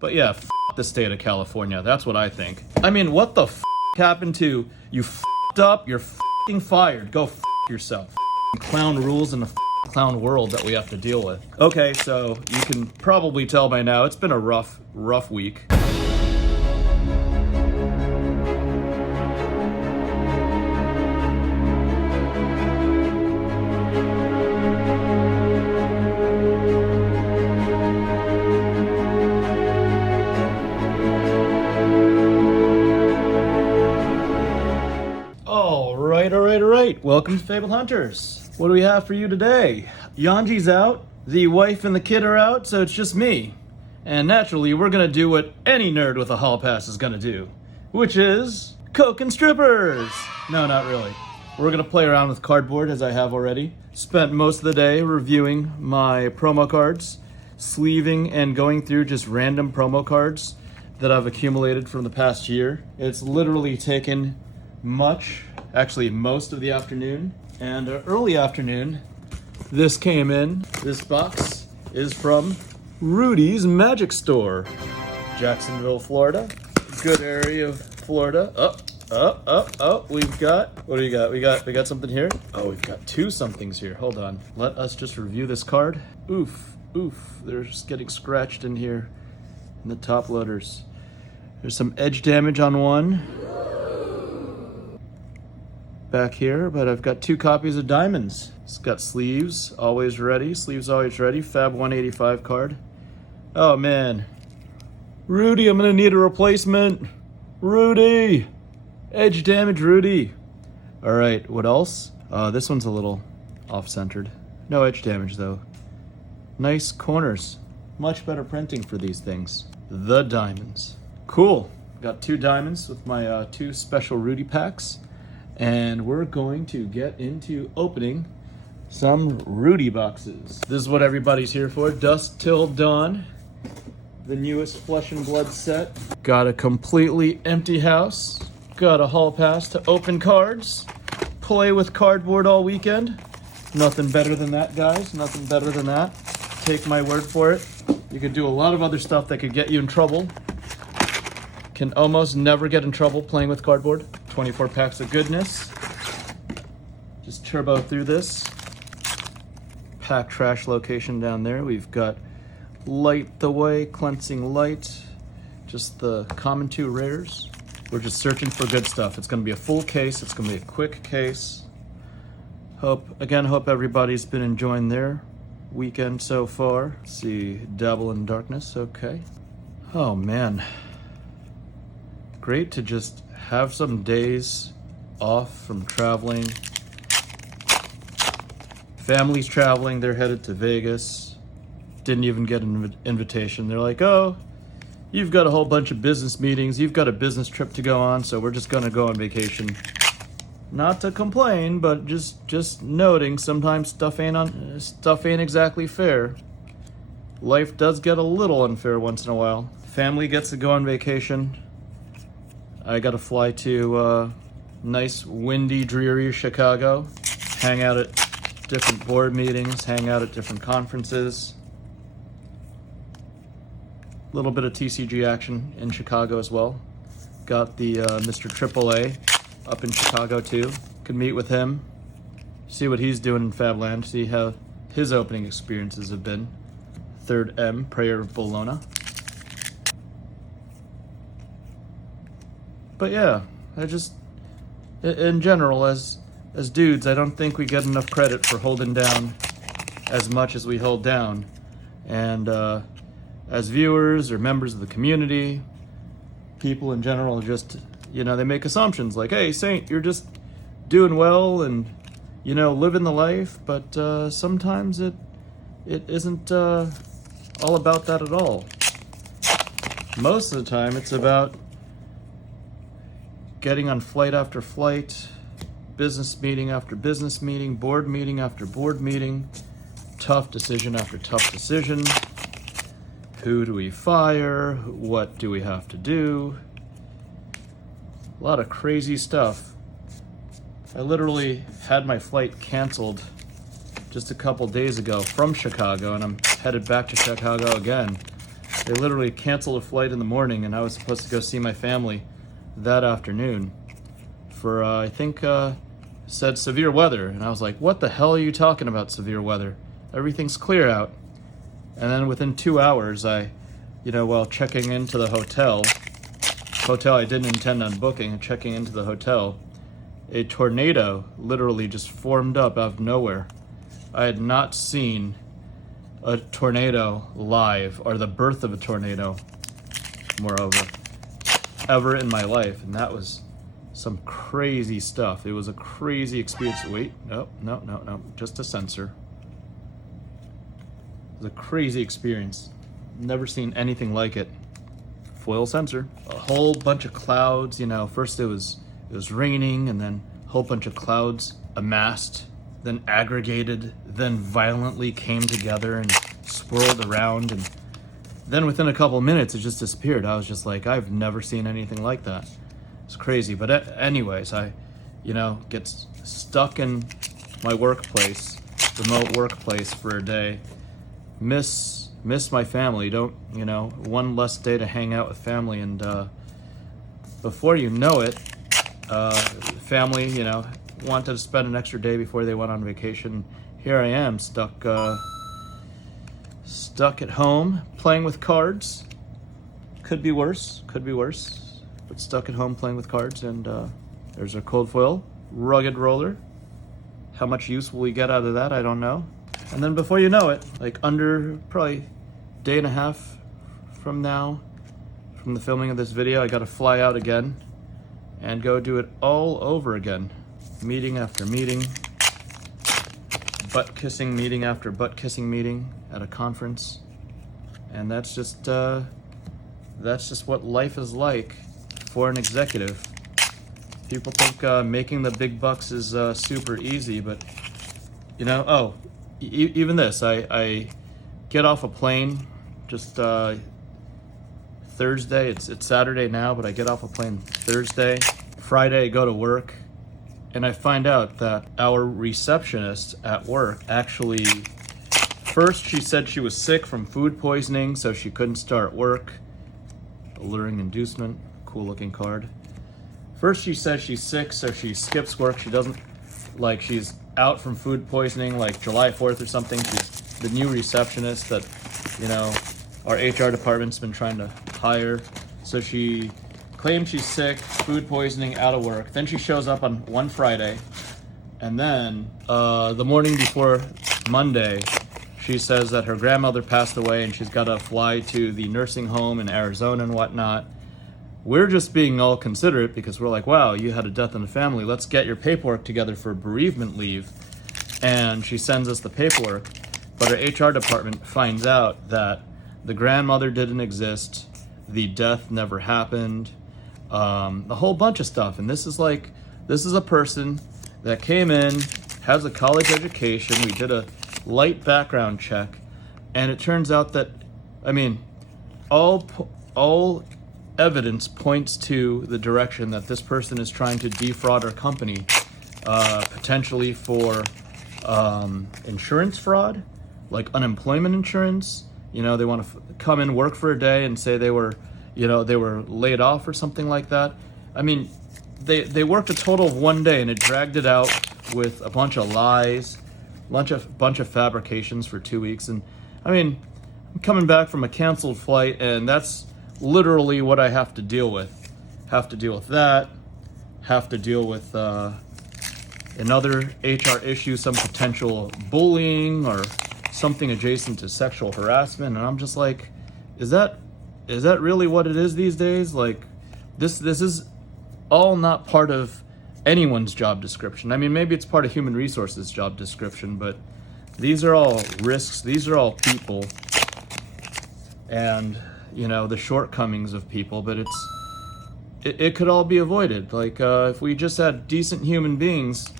But yeah, the state of California. That's what I think. I mean, what the happened to you? Up, you're fired. Go yourself. Clown rules in the clown world that we have to deal with. Okay, so you can probably tell by now it's been a rough week. All right. Welcome to FaBled Hunters. What do we have for you today? Yanji's out, the wife and the kid are out, so it's just me. And naturally, we're gonna do what any nerd with a hall pass is gonna do, which is coke and strippers. No, not really. We're gonna play around with cardboard as I have already. Spent most of the day reviewing my promo cards, sleeving and going through just random promo cards that I've accumulated from the past year. It's literally taken most of the afternoon and early afternoon. This came in. This box is from Rudy's Magic Store, Jacksonville, Florida. Good area of Florida. We've got, what do we got? We got something here. Oh, we've got two somethings here. Hold on. Let us just review this card. Oof. They're just getting scratched in here in the top loaders. There's some edge damage on one back here, but I've got two copies of diamonds. It's got sleeves, always ready. Fab 185 card. Oh man. Rudy, I'm gonna need a replacement. Rudy! Edge damage, Rudy. All right, what else? This one's a little off-centered. No edge damage though. Nice corners. Much better printing for these things. The diamonds. Cool. Got two diamonds with my two special Rudy packs. And we're going to get into opening some Rudy boxes. This is what everybody's here for. Dusk Till Dawn, the newest Flesh and Blood set. Got a completely empty house. Got a hall pass to open cards. Play with cardboard all weekend. Nothing better than that, guys. Nothing better than that. Take my word for it. You could do a lot of other stuff that could get you in trouble. Can almost never get in trouble playing with cardboard. 24 packs of goodness. Just turbo through this. Pack trash location down there. We've got Light the Way, Cleansing Light. Just the common two rares. We're just searching for good stuff. It's gonna be a full case. It's gonna be a quick case. Hope everybody's been enjoying their weekend so far. Let's see, Dabble in Darkness, okay. Oh man. Great to just have some days off from traveling. Family's traveling, they're headed to Vegas. Didn't even get an invitation. They're like, oh, you've got a whole bunch of business meetings. You've got a business trip to go on, so we're just gonna go on vacation. Not to complain, but just noting sometimes stuff ain't exactly fair. Life does get a little unfair once in a while. Family gets to go on vacation. I got to fly to nice, windy, dreary Chicago, hang out at different board meetings, hang out at different conferences. A little bit of TCG action in Chicago as well. Got the Mr. AAA up in Chicago too. Could meet with him, see what he's doing in FaBland, see how his opening experiences have been. Third M, Prayer of Bologna. But yeah, in general, as dudes, I don't think we get enough credit for holding down as much as we hold down. And as viewers or members of the community, people in general just, they make assumptions like, hey, Saint, you're just doing well and, living the life. But sometimes it isn't all about that at all. Most of the time, it's about getting on flight after flight, business meeting after business meeting, board meeting after board meeting, tough decision after tough decision. Who do we fire? What do we have to do? A lot of crazy stuff. I literally had my flight canceled just a couple days ago from Chicago, and I'm headed back to Chicago again. They literally canceled a flight in the morning, and I was supposed to go see my family that afternoon for, I think, said severe weather. And I was like, what the hell are you talking about, severe weather? Everything's clear out. And then within 2 hours, while checking into the hotel I didn't intend on booking, and checking into the hotel, a tornado literally just formed up out of nowhere. I had not seen a tornado live, or the birth of a tornado, moreover, ever in my life. And that was some crazy stuff. It was a crazy experience. Wait, no, just a sensor. It was a crazy experience. Never seen anything like it. Foil sensor. A whole bunch of clouds, first it was raining, and then a whole bunch of clouds amassed, then aggregated, then violently came together and swirled around, and then within a couple minutes it just disappeared. I was just like, I've never seen anything like that. It's crazy. But anyways, I get stuck in my workplace, remote workplace, for a day, miss my family, one less day to hang out with family, and before you know it, family, wanted to spend an extra day before they went on vacation. Here I am, stuck at home playing with cards. Could be worse, but stuck at home playing with cards. And there's our cold foil rugged roller. How much use will we get out of that? I don't know. And then before you know it, like under probably a day and a half from now, from the filming of this video, I gotta fly out again and go do it all over again. Meeting after meeting, butt kissing meeting after butt kissing meeting at a conference. And that's just what life is like for an executive. People think making the big bucks is super easy, but even this, I get off a plane just Thursday. It's Saturday now, but I get off a plane Thursday. Friday, I go to work, and I find out that our receptionist at work actually, first she said she was sick from food poisoning, so she couldn't start work. Alluring inducement, cool looking card. First she said she's sick, so she skips work. She doesn't, she's out from food poisoning, July 4th or something. She's the new receptionist that, our HR department's been trying to hire. So she claims she's sick, food poisoning, out of work. Then she shows up on one Friday, and then the morning before Monday, she says that her grandmother passed away and she's got to fly to the nursing home in Arizona and whatnot. We're just being all considerate because we're like, wow, you had a death in the family. Let's get your paperwork together for bereavement leave. And she sends us the paperwork, but our HR department finds out that the grandmother didn't exist, the death never happened, a whole bunch of stuff. And this is a person that came in, has a college education. We did a light background check, and it turns out that, all evidence points to the direction that this person is trying to defraud our company, potentially for insurance fraud, like unemployment insurance. They want to come in, work for a day, and say they were laid off or something like that. They worked a total of 1 day, and it dragged it out with a bunch of lies, bunch of fabrications for 2 weeks. And I'm coming back from a canceled flight, and that's literally what I have to deal with. Have to deal with that. Have to deal with another HR issue, some potential bullying or something adjacent to sexual harassment. And I'm just like, is that really what it is these days? This is all not part of anyone's job description. Maybe it's part of human resources job description, but these are all risks. These are all people, and the shortcomings of people. But it could all be avoided. If we just had decent human beings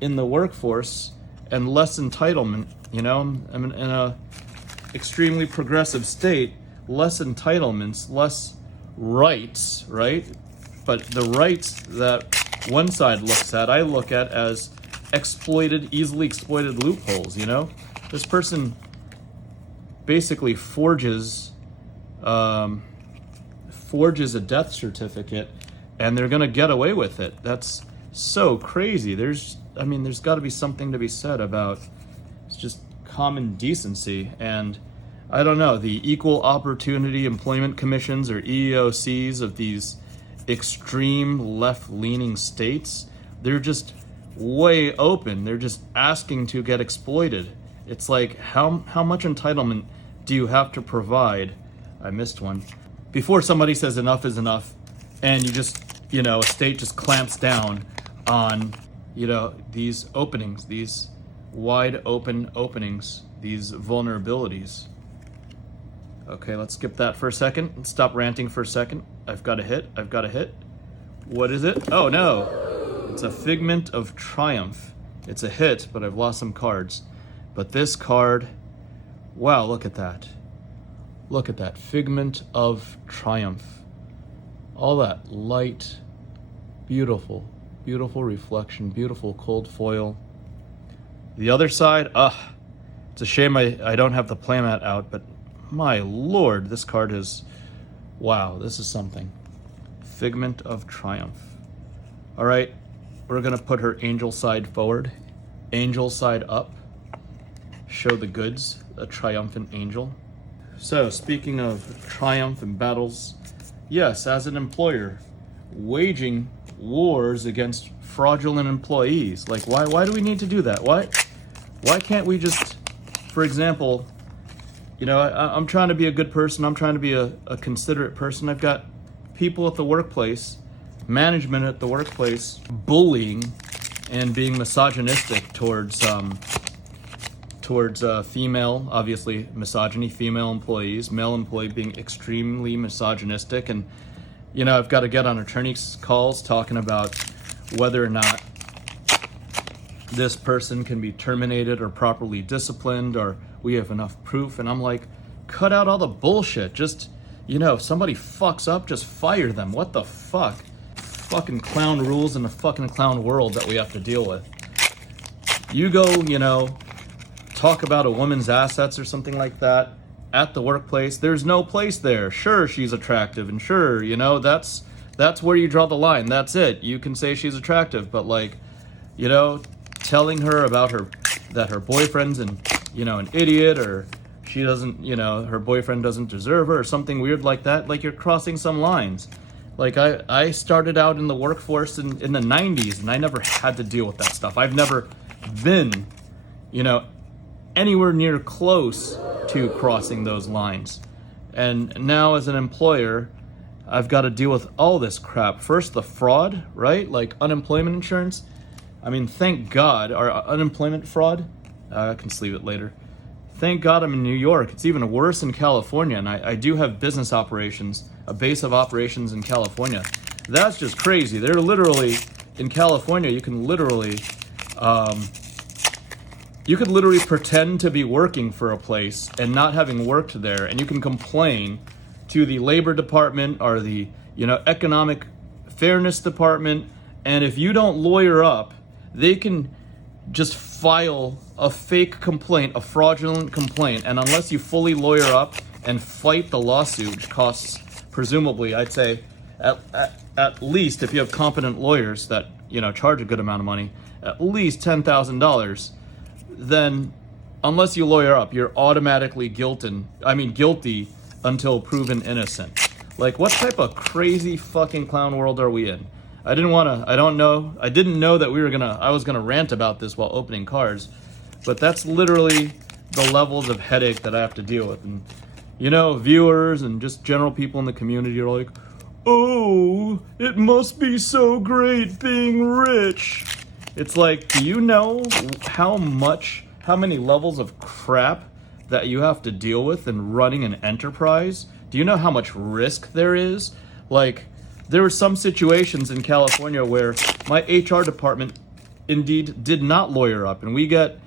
in the workforce and less entitlement. In a extremely progressive state, less entitlements, less rights, right? But the rights that one side looks at, I look at as easily exploited loopholes. This person basically forges forges a death certificate and they're gonna get away with it. That's so crazy. There's got to be something to be said about just common decency. And I don't know, the Equal Opportunity Employment Commissions, or EEOCs, of these extreme left-leaning states, they're just way open. They're just asking to get exploited. It's like, how much entitlement do you have to provide? I missed one. Before somebody says enough is enough, and you just, a state just clamps down on, these openings, these wide open openings, these vulnerabilities. Okay, let's skip that for a second. Let's stop ranting for a second. I've got a hit. What is it? Oh no, it's a Figment of Triumph. It's a hit, but I've lost some cards. But this card, wow, look at that. Look at that, Figment of Triumph. All that light, beautiful reflection, beautiful cold foil. The other side, it's a shame I don't have the playmat out, but my lord, this card is, wow, this is something. Figment of Triumph. All right, we're gonna put her angel side forward, angel side up, show the goods, a triumphant angel. So speaking of triumph and battles, yes, as an employer, waging wars against fraudulent employees. Like, why do we need to do that? Why can't we just, for example, I'm trying to be a good person. I'm trying to be a considerate person. I've got people at the workplace, management at the workplace, bullying and being misogynistic towards female, obviously misogyny, female employees, male employee being extremely misogynistic. And, I've got to get on attorney's calls talking about whether or not this person can be terminated or properly disciplined, or we have enough proof. And I'm like, cut out all the bullshit. Just, if somebody fucks up, just fire them. What the fuck? Fucking clown rules in the fucking clown world that we have to deal with. You go, talk about a woman's assets or something like that at the workplace, there's no place there. Sure, she's attractive, and sure, that's where you draw the line. That's it. You can say she's attractive, but telling her about that her boyfriend's an idiot, or she doesn't, her boyfriend doesn't deserve her, or something weird like that, like, you're crossing some lines. Like, I started out in the workforce in the 90s, and I never had to deal with that stuff. I've never been, anywhere near close to crossing those lines. And now as an employer, I've got to deal with all this crap. First, the fraud, right? Like unemployment insurance. Thank God, our unemployment fraud, I can sleeve it later. Thank God I'm in New York. It's even worse in California, and I do have business operations, a base of operations in California. That's just crazy. They're literally, in California, you could literally pretend to be working for a place and not having worked there, and you can complain to the labor department or the, economic fairness department, and if you don't lawyer up, they can just file a fake complaint, a fraudulent complaint, and unless you fully lawyer up and fight the lawsuit, which costs, presumably, I'd say, at least, if you have competent lawyers that, charge a good amount of money, at least $10,000, then unless you lawyer up, you're automatically guilty until proven innocent. Like, what type of crazy fucking clown world are we in? I didn't know that I was gonna rant about this while opening cards, but that's literally the levels of headache that I have to deal with. And, viewers and just general people in the community are like, oh, it must be so great being rich. It's like, do you know how many levels of crap that you have to deal with in running an enterprise? Do you know how much risk there is? Like, there were some situations in California where my HR department indeed did not lawyer up, and we get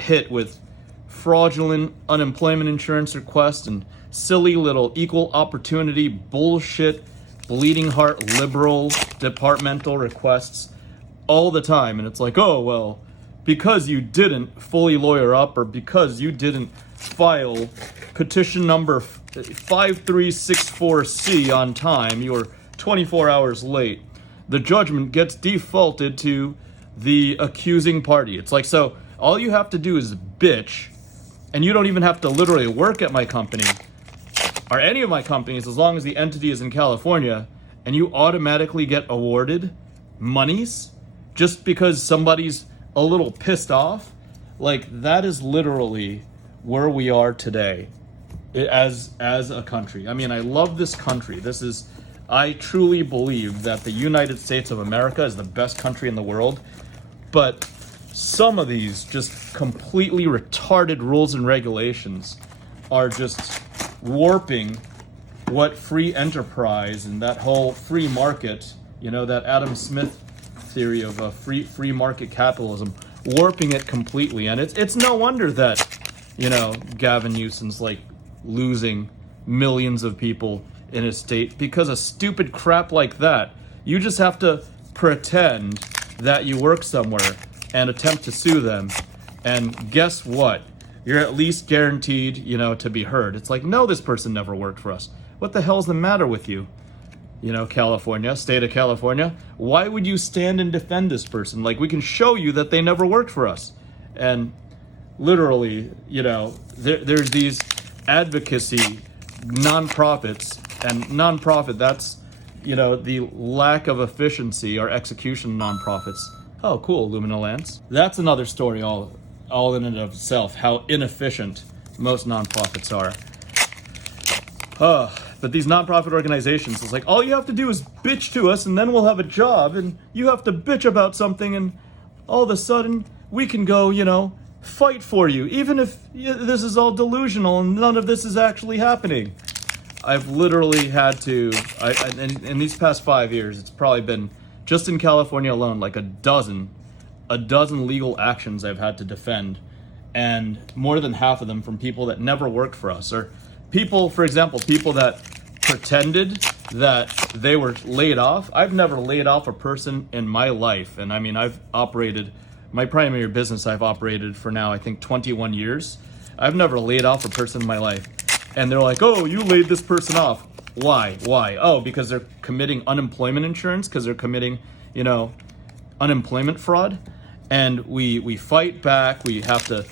hit with fraudulent unemployment insurance requests and silly little equal opportunity bullshit, bleeding heart liberal departmental requests all the time. And it's like, oh, well, because you didn't fully lawyer up or because you didn't file petition number 5364C on time, you're 24 hours late, the judgment gets defaulted to the accusing party. It's like, so all you have to do is bitch, and you don't even have to literally work at my company or any of my companies as long as the entity is in California, and you automatically get awarded monies just because somebody's a little pissed off. Like, that is literally where we are today as a country. I mean, I love this country. I truly believe that the United States of America is the best country in the world, but some of these just completely retarded rules and regulations are just warping what free enterprise and that whole free market, that Adam Smith theory of free market capitalism, warping it completely. And it's no wonder that, Gavin Newsom's like losing millions of people in his state because of stupid crap like that. You just have to pretend that you work somewhere and attempt to sue them. And guess what? You're at least guaranteed, to be heard. It's like, no, this person never worked for us. What the hell's the matter with you? California, state of California. Why would you stand and defend this person? Like, we can show you that they never worked for us. And literally, there's these advocacy nonprofits, and nonprofit, that's, the lack of efficiency or execution nonprofits. Oh, cool, Lumina Lance. That's another story all in and of itself, how inefficient most nonprofits are. But these nonprofit organizations, it's like, all you have to do is bitch to us and then we'll have a job, and you have to bitch about something and all of a sudden we can go, fight for you, even if this is all delusional and none of this is actually happening. I've literally had to, in these past 5 years, it's probably been, just in California alone, like a dozen legal actions I've had to defend, and more than half of them from people that never worked for us, or people, for example, people that pretended that they were laid off. I've never laid off a person in my life, and I mean, my primary business I've operated for now, I think 21 years. I've never laid off a person in my life. And they're like, oh, you laid this person off. Why? Oh, because they're committing unemployment insurance, because they're committing, unemployment fraud. And we fight back. We have to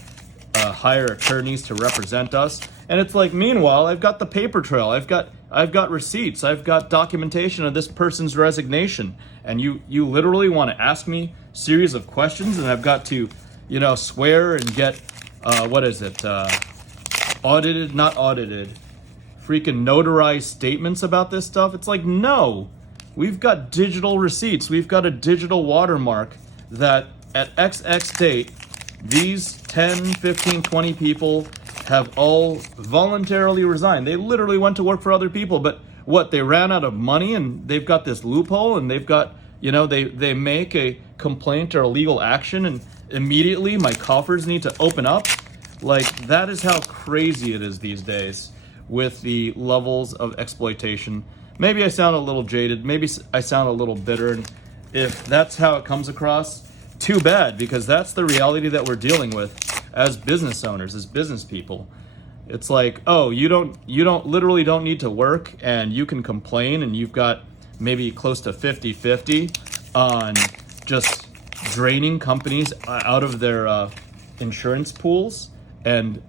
hire attorneys to represent us. And it's like, meanwhile, I've got the paper trail. I've got receipts. I've got documentation of this person's resignation. And you literally want to ask me a series of questions, and I've got to, swear and get, audited, not audited, freaking notarized statements about this stuff. It's like, no, we've got digital receipts. We've got a digital watermark that at XX date, these 10, 15, 20 people have all voluntarily resigned. They literally went to work for other people, but what, they ran out of money and they've got this loophole, and they've got, they make a complaint or a legal action and immediately my coffers need to open up. Like, that is how crazy it is these days with the levels of exploitation. Maybe I sound a little jaded. Maybe I sound a little bitter. And if that's how it comes across, too bad, because that's the reality that we're dealing with as business owners, as business people. It's like, oh, you literally don't need to work, and you can complain, and you've got maybe close to 50-50 on just draining companies out of their insurance pools, and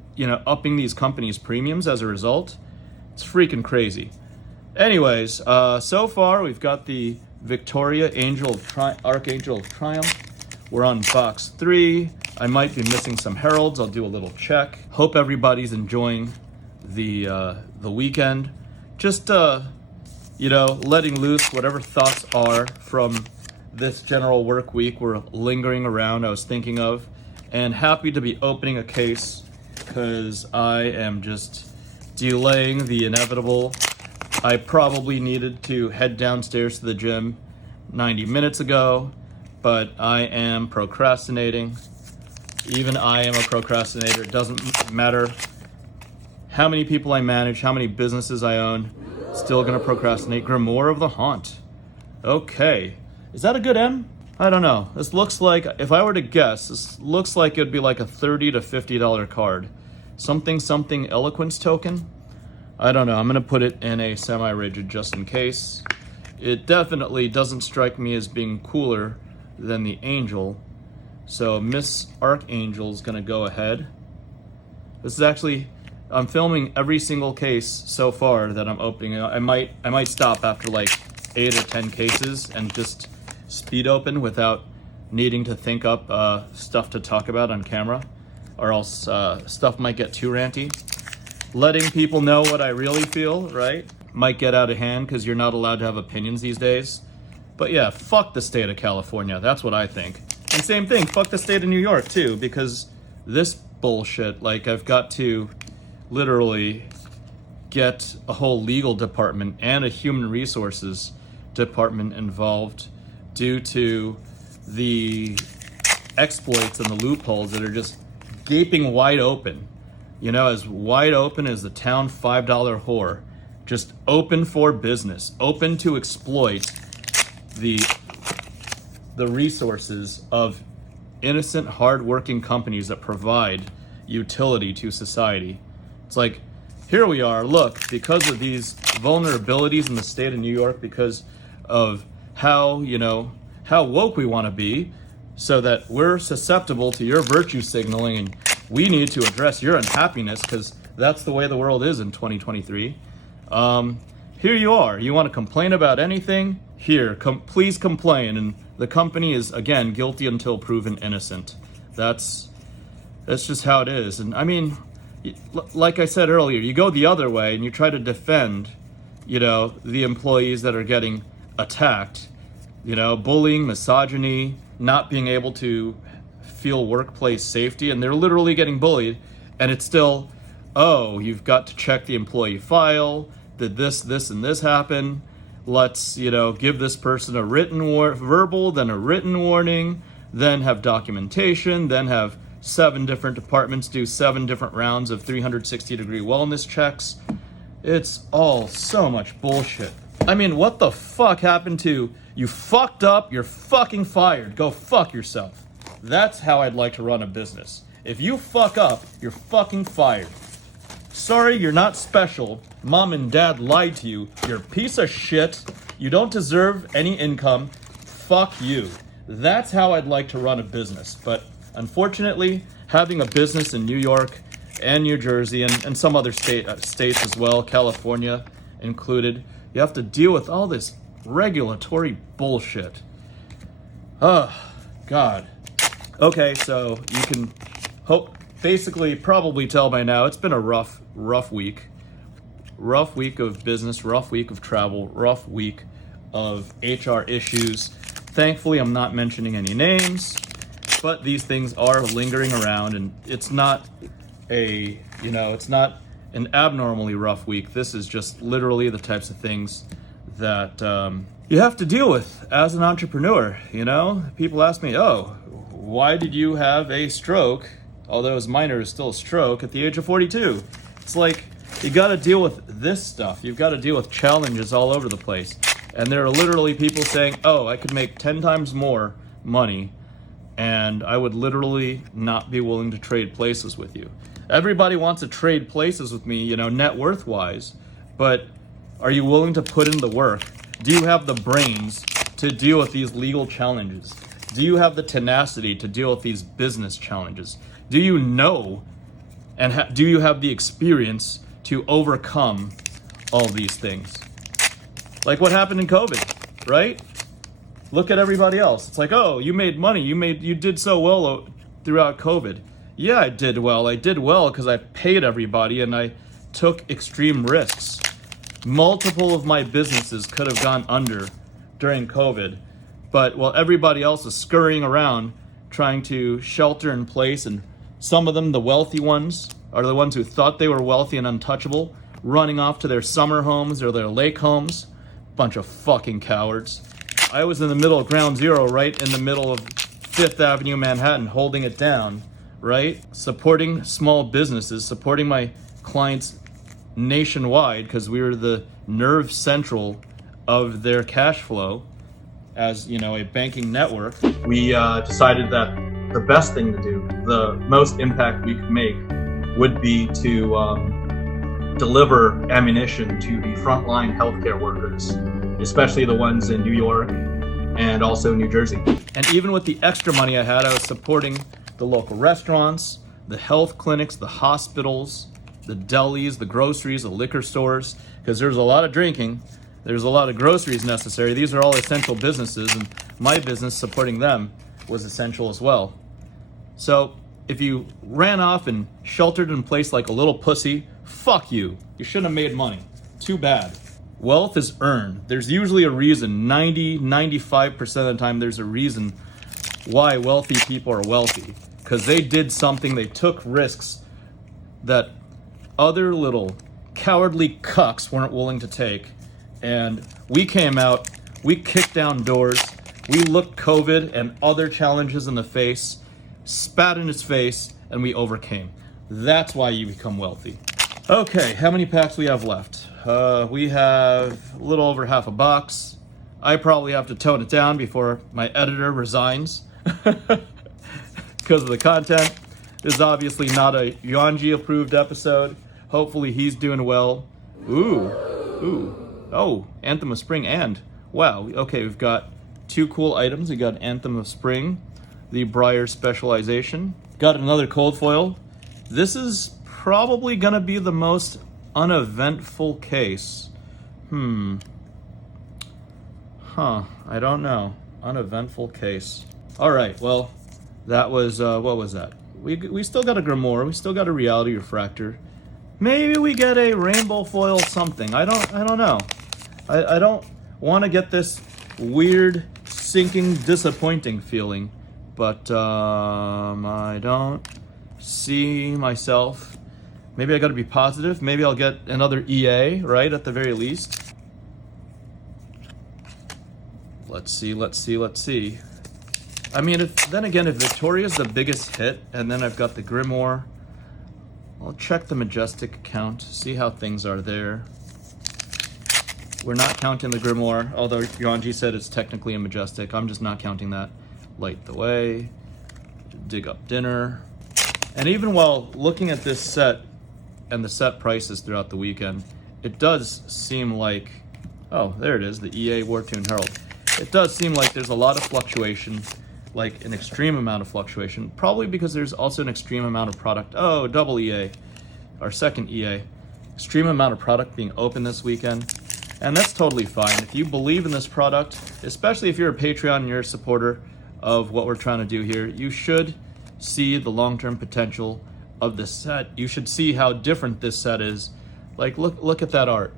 upping these companies' premiums as a result. It's freaking crazy. Anyways, so far we've got the Victoria Archangel of Triumph. We're on box 3. I might be missing some heralds. I'll do a little check. Hope everybody's enjoying the weekend. Just letting loose whatever thoughts are from this general work week were lingering around, I was thinking of, and happy to be opening a case because I am just delaying the inevitable. I probably needed to head downstairs to the gym 90 minutes ago, but I am procrastinating. Even I am a procrastinator. It doesn't matter how many people I manage, how many businesses I own, still gonna procrastinate. Grimoire of the Haunt. Okay. Is that a good M? I don't know. This looks like, if I were to guess, this looks like it'd be like a $30 to $50 card. Something eloquence token. I don't know. I'm gonna put it in a semi-rigid just in case. It definitely doesn't strike me as being cooler than the Angel. So Miss Archangel's gonna go ahead. This is actually, I'm filming every single case so far that I'm opening. I might stop after like 8 or 10 cases and just speed open without needing to think up stuff to talk about on camera, or else stuff might get too ranty. Letting people know what I really feel, right? Might get out of hand because you're not allowed to have opinions these days. But yeah, fuck the state of California. That's what I think. And same thing, fuck the state of New York too, because this bullshit, like I've got to literally get a whole legal department and a human resources department involved due to the exploits and the loopholes that are just gaping wide open. You know, as wide open as the town $5 whore. Just open for business, open to exploit the resources of innocent, hardworking companies that provide utility to society. It's like, here we are, look, because of these vulnerabilities in the state of New York, because of how, you know, how woke we want to be, so that we're susceptible to your virtue signaling, and we need to address your unhappiness because that's the way the world is in 2023. Here you are. You want to complain about anything? Here, please complain. And the company is, again, guilty until proven innocent. That's just how it is. And I mean, like I said earlier, you go the other way and you try to defend, you know, the employees that are getting attacked, you know, bullying, misogyny, not being able to feel workplace safety, and they're literally getting bullied, and it's still, oh, you've got to check the employee file. Did this, and this happen? Let's, you know, give this person a written verbal, then a written warning, then have documentation, then have 7 different departments do 7 different rounds of 360-degree wellness checks. It's all so much bullshit. I mean, what the fuck happened to, you fucked up, you're fucking fired, go fuck yourself. That's how I'd like to run a business. If you fuck up, you're fucking fired. Sorry, you're not special. Mom and dad lied to you. You're a piece of shit. You don't deserve any income. Fuck you. That's how I'd like to run a business. But unfortunately, having a business in New York and New Jersey and some other states as well, California included, you have to deal with all this regulatory bullshit. Oh, God. Okay, so you can basically probably tell by now, it's been a rough week. Rough week of business, rough week of travel, rough week of HR issues. Thankfully, I'm not mentioning any names, but these things are lingering around, and it's not it's not an abnormally rough week. This is just literally the types of things that you have to deal with as an entrepreneur, you know? People ask me, oh, why did you have a stroke, although as minor is still a stroke, at the age of 42? It's like, you gotta deal with this stuff. You've gotta deal with challenges all over the place. And there are literally people saying, oh, I could make 10 times more money, and I would literally not be willing to trade places with you. Everybody wants to trade places with me, you know, net worth wise, but are you willing to put in the work? Do you have the brains to deal with these legal challenges? Do you have the tenacity to deal with these business challenges? Do you know and do you have the experience to overcome all these things? Like what happened in COVID, right? Look at everybody else. It's like, oh, you made money. You did so well throughout COVID. Yeah, I did well. I did well because I paid everybody and I took extreme risks. Multiple of my businesses could have gone under during COVID, but while everybody else is scurrying around trying to shelter in place, and some of them, the wealthy ones, are the ones who thought they were wealthy and untouchable, running off to their summer homes or their lake homes. Bunch of fucking cowards. I was in the middle of Ground Zero, right in the middle of 5th Avenue, Manhattan, holding it down, right? Supporting small businesses, supporting my clients nationwide because we were the nerve central of their cash flow. as, you know, a banking network, we decided that the best thing to do, the most impact we could make, would be to deliver ammunition to the frontline healthcare workers, especially the ones in New York and also New Jersey. And even with the extra money I had, I was supporting the local restaurants, the health clinics, the hospitals, the delis, the groceries, the liquor stores, because there's a lot of drinking, there's a lot of groceries necessary. These are all essential businesses, and my business supporting them was essential as well. So if you ran off and sheltered in place like a little pussy, fuck you. You shouldn't have made money. Too bad. Wealth is earned. There's usually a reason. 95% of the time there's a reason why wealthy people are wealthy. Because they did something, they took risks that other little cowardly cucks weren't willing to take. And we came out, we kicked down doors, we looked COVID and other challenges in the face, spat in its face, and we overcame. That's why you become wealthy. Okay, how many packs we have left? We have a little over half a box. I probably have to tone it down before my editor resigns because of the content. This is obviously not a Yonji approved episode. Hopefully he's doing well. Oh, Anthem of Spring and wow. Okay, we've got two cool items. We got Anthem of Spring, the Briar Specialization. Got another cold foil. This is probably gonna be the most uneventful case. I don't know. Uneventful case. All right, well, that was, what was that? We still got a Grimoire, we still got a Reality Refractor. Maybe we get a rainbow foil something. I don't know. I don't want to get this weird, sinking, disappointing feeling, but I don't see myself. Maybe I got to be positive. Maybe I'll get another EA, right, at the very least. Let's see. I mean, if Victoria's the biggest hit, and then I've got the Grimoire, I'll check the Majestic account, see how things are there. We're not counting the Grimoire, although Yonji said it's technically a Majestic. I'm just not counting that. Light the Way, Dig Up Dinner. And even while looking at this set and the set prices throughout the weekend, it does seem like, oh, there it is, the EA Wartune Herald. It does seem like there's a lot of fluctuation, like an extreme amount of fluctuation, probably because there's also an extreme amount of product. Oh, double EA, our second EA. Extreme amount of product being open this weekend. And that's totally fine. If you believe in this product, especially if you're a Patreon and you're a supporter of what we're trying to do here, you should see the long-term potential of this set. You should see how different this set is. Like, look at that art.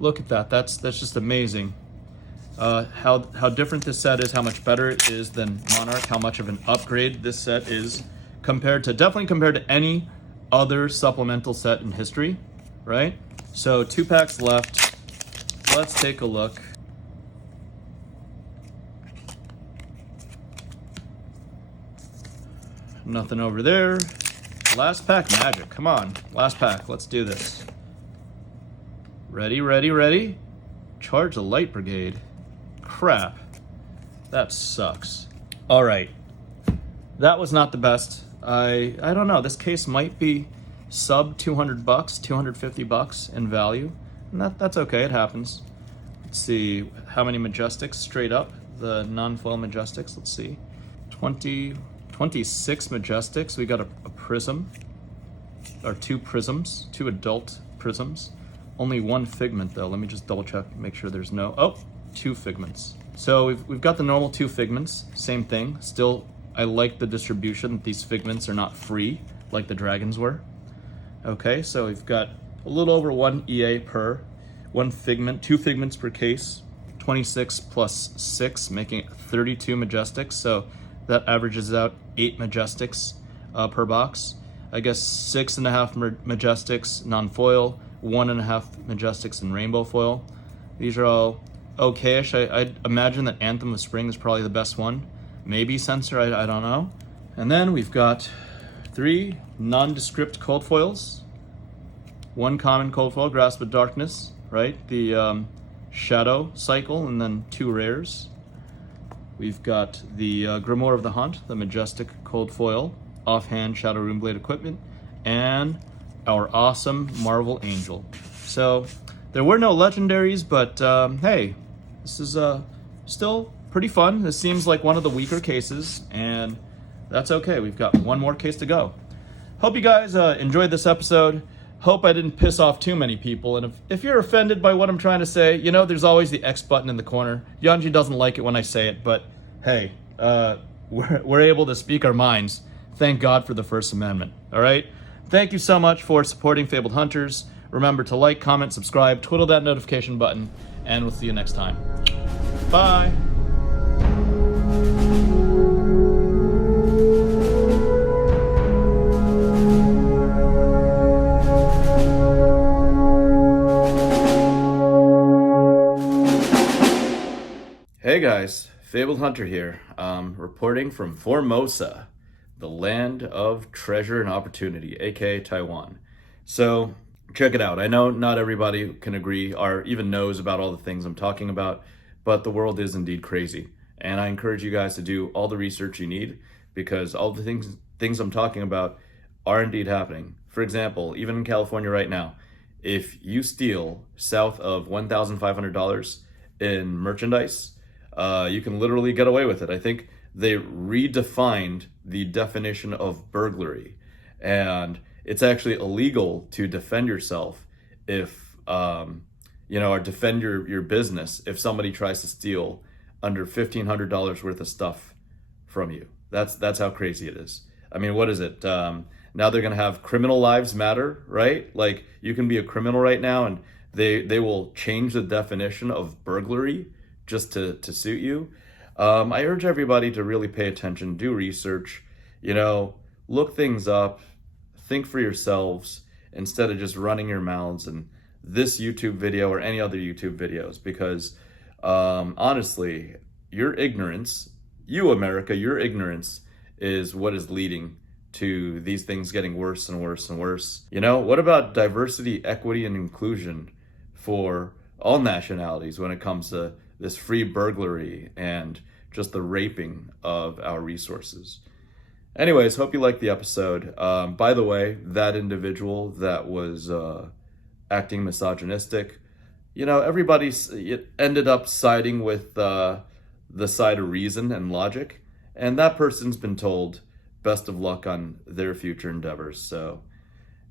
Look at that. That's just amazing. How different this set is, how much better it is than Monarch, how much of an upgrade this set is definitely compared to any other supplemental set in history, right? So 2 packs left. Let's take a look. Nothing over there. Last pack magic, come on. Last pack, let's do this. Ready? Charge the Light Brigade. Crap, that sucks. All right, that was not the best. I don't know, this case might be sub $200, $250 in value, and that's okay, it happens. Let's see, how many Majestics straight up, the non-foil Majestics, let's see. 26 Majestics, we got a prism, or 2 prisms, 2 adult prisms. Only 1 figment though, let me just double check, make sure there's no, oh, 2 figments. So we've got the normal 2 figments, same thing. Still, I like the distribution. These figments are not free like the dragons were. Okay, so we've got a little over 1 EA per 1 figment, 2 figments per case, 26 plus 6, making it 32 Majestics. So that averages out 8 Majestics per box. I guess 6.5 Majestics non-foil, 1.5 Majestics in rainbow foil. These are all okay-ish. I'd imagine that Anthem of Spring is probably the best one. Maybe Censor, I don't know. And then we've got 3 nondescript cold foils, 1 common cold foil, Grasp of Darkness, right? The Shadow cycle, and then 2 rares. We've got the Grimoire of the Hunt, the Majestic Cold Foil, offhand Shadow Runeblade equipment, and our awesome Marvel Angel. So there were no legendaries, but hey, this is still pretty fun. This seems like one of the weaker cases, and that's okay. We've got one more case to go. Hope you guys enjoyed this episode. Hope I didn't piss off too many people. And if you're offended by what I'm trying to say, you know, there's always the X button in the corner. Yanji doesn't like it when I say it, but hey, we're able to speak our minds. Thank God for the First Amendment. All right? Thank you so much for supporting Fabled Hunters. Remember to like, comment, subscribe, twiddle that notification button, and we'll see you next time. Bye. Hey guys, Fabled Hunter here, reporting from Formosa, the land of treasure and opportunity, aka Taiwan. So, check it out. I know not everybody can agree or even knows about all the things I'm talking about, but the world is indeed crazy. And I encourage you guys to do all the research you need, because all the things I'm talking about are indeed happening. For example, even in California right now, if you steal south of $1,500 in merchandise, you can literally get away with it. I think they redefined the definition of burglary, and it's actually illegal to defend yourself if, or defend your business if somebody tries to steal under $1,500 worth of stuff from you. That's how crazy it is. I mean, what is it? Now they're gonna have criminal lives matter, right? Like, you can be a criminal right now and they will change the definition of burglary just to suit you. I urge everybody to really pay attention, do research, look things up, think for yourselves instead of just running your mouths in this YouTube video or any other YouTube videos, because honestly, your ignorance, America, your ignorance is what is leading to these things getting worse and worse and worse. What about diversity, equity, and inclusion for all nationalities when it comes to this free burglary and just the raping of our resources? Anyways, hope you liked the episode. By the way, that individual that was acting misogynistic, everybody ended up siding with the side of reason and logic, and that person's been told best of luck on their future endeavors. So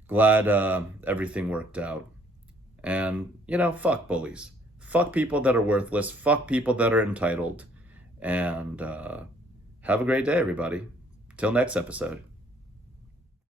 glad everything worked out. And, fuck bullies. Fuck people that are worthless. Fuck people that are entitled. And have a great day, everybody. Till next episode.